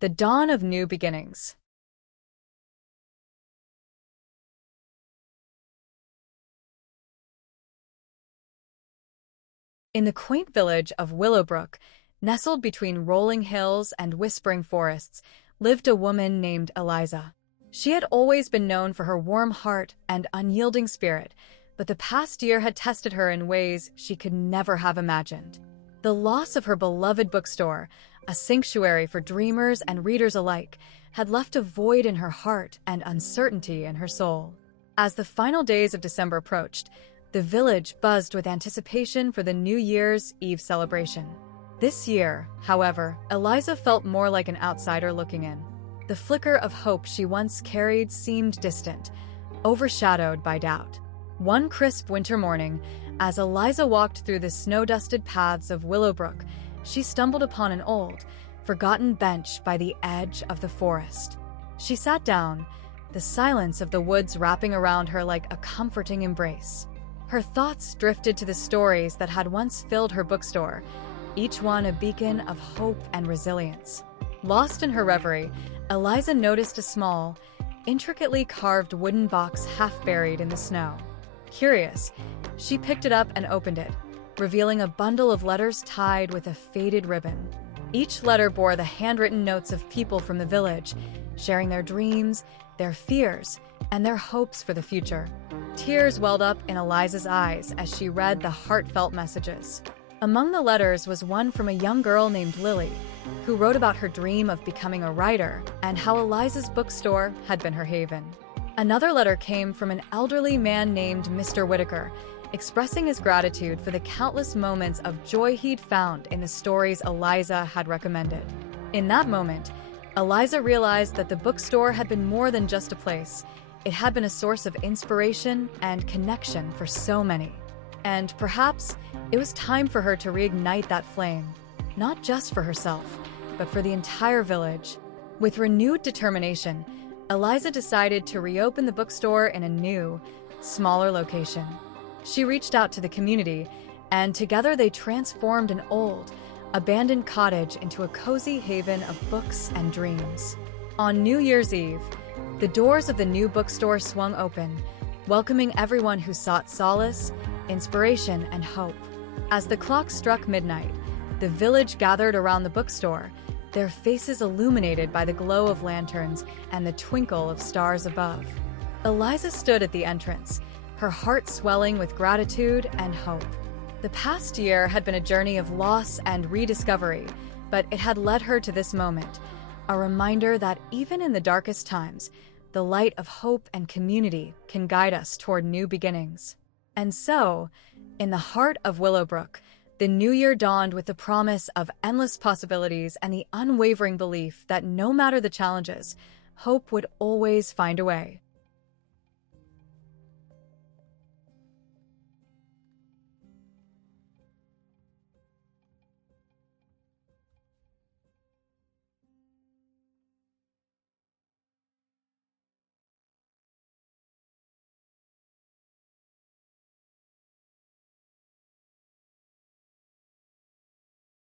The Dawn of New Beginnings. In the quaint village of Willowbrook, nestled between rolling hills and whispering forests, lived a woman named Eliza. She had always been known for her warm heart and unyielding spirit, but the past year had tested her in ways she could never have imagined. The loss of her beloved bookstore, a sanctuary for dreamers and readers alike, had left a void in her heart and uncertainty in her soul. As the final days of December approached, the village buzzed with anticipation for the New Year's Eve celebration. This year, however, Eliza felt more like an outsider looking in. The flicker of hope she once carried seemed distant, overshadowed by doubt. One crisp winter morning, as Eliza walked through the snow-dusted paths of Willowbrook, she stumbled upon an old, forgotten bench by the edge of the forest. She sat down, the silence of the woods wrapping around her like a comforting embrace. Her thoughts drifted to the stories that had once filled her bookstore, each one a beacon of hope and resilience. Lost in her reverie, Eliza noticed a small, intricately carved wooden box half buried in the snow. Curious, she picked it up and opened it, revealing a bundle of letters tied with a faded ribbon. Each letter bore the handwritten notes of people from the village, sharing their dreams, their fears, and their hopes for the future. Tears welled up in Eliza's eyes as she read the heartfelt messages. Among the letters was one from a young girl named Lily, who wrote about her dream of becoming a writer and how Eliza's bookstore had been her haven. Another letter came from an elderly man named Mr. Whitaker, expressing his gratitude for the countless moments of joy he'd found in the stories Eliza had recommended. In that moment, Eliza realized that the bookstore had been more than just a place. It had been a source of inspiration and connection for so many. And perhaps it was time for her to reignite that flame, not just for herself, but for the entire village. With renewed determination, Eliza decided to reopen the bookstore in a new, smaller location. She reached out to the community, and together they transformed an old, abandoned cottage into a cozy haven of books and dreams. On New Year's Eve, the doors of the new bookstore swung open, welcoming everyone who sought solace, inspiration, and hope. As the clock struck midnight, the village gathered around the bookstore, their faces illuminated by the glow of lanterns and the twinkle of stars above. Eliza stood at the entrance, her heart swelling with gratitude and hope. The past year had been a journey of loss and rediscovery, but it had led her to this moment, a reminder that even in the darkest times, the light of hope and community can guide us toward new beginnings. And so, in the heart of Willowbrook, the new year dawned with the promise of endless possibilities and the unwavering belief that no matter the challenges, hope would always find a way.